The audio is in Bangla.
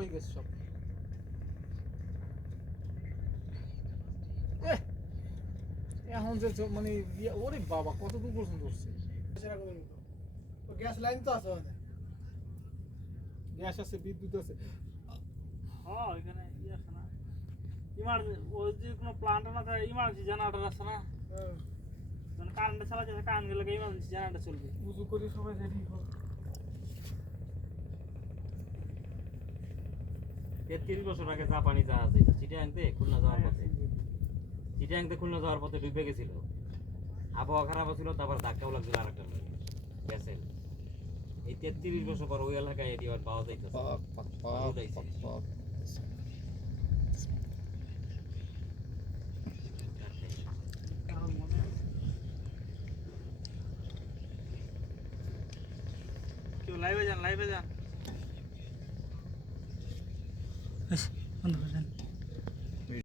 হয়ে গেছে সব। এখন যে মানে ওরে বাবা কত দূর পর্যন্ত উঠছে। গ্যাস লাইন তো আছে, গ্যাস আছে, বিদ্যুৎ আছে। হ্যাঁ এখানে ই আছে না, ইমার্জেন্সি ওই যে কোনো প্লান্ট না থাকে, ইমার্জেন্সি জেনারেটর আছে না, মানে কারেন্টে চালা যাচ্ছে, কারেন্ট গেলে ইমার্জেন্সি জেনারেটর চলবে। উজু করে সবাই রেডি হোক। 33 বছর আগে জাপানি জাহাজ এটা চিটাগাংতে খুলনা যাওয়ার পথে, চিটাগাংতে খুলনা যাওয়ার পথে ডুবে গেছিল। আবহাওয়া খারাপ ছিল, তারপর ধাক্কাও লাগছিল আরেকটা ভেসেল। এই 33 বছর পর ওই এলাকায় এটি আর পাওয়া যাইতেছে। কেউ লাইভে যান, লাইভে যান। বন্ধ করে দেন।